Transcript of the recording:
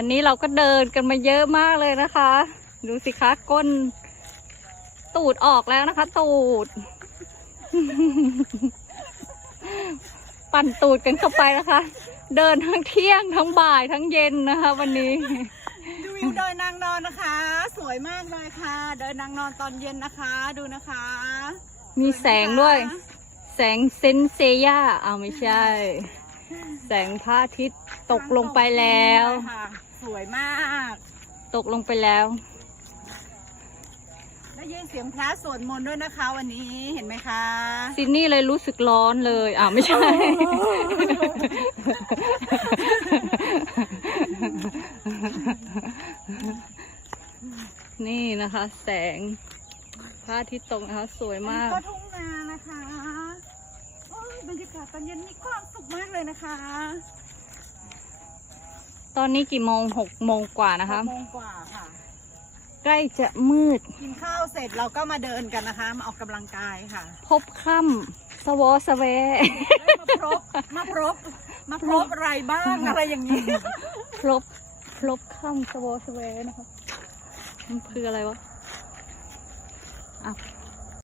อันนี้เราก็เดินกันมาเยอะมากเลยนะคะ ดูสิคะก้น ตูดออกแล้วนะคะ ตูด ปั่นตูดกันเข้าไปนะคะ เดินทั้งเที่ยงทั้งบ่ายทั้งเย็นนะคะ วันนี้ดูวิวดอยนางนอนนะคะ สวยมากเลยค่ะเดินนางนอนตอนเย็นนะคะ ดูนะคะ มีแสงด้วย แสงเซนเซย่าเอาวไม่ใช่ แสงพระอาทิตย์ตกลงไปแล้วค่ะ สวยมาก ตกลงไปแล้ว ได้ยินเสียงพระสวดมนต์ด้วยนะคะ วันนี้เห็นไหมคะซินนี่เลยรู้สึกร้อนเลย อ่าวไม่ใช่ นี่นะคะ แสงพระอาทิตย์ตกนะคะ สวยมาก ก็ทุ่งนานะคะโอ้ยบรรยากาศตอนเย็นมีความสุขมากเลยนะคะ ตอนนี้กี่โมงหกโมงกว่านะคะ หกโมงกว่าค่ะ ใกล้จะมืด กินข้าวเสร็จเราก็มาเดินกันนะคะ มาออกกำลังกายค่ะพบค่ำสวอสแวมาพรบมาพรบมาพรบอะไรบ้างอะไรอย่างนี้ พลบพลบค่ำสวอสแวนะคะมันคืออะไรวะอะ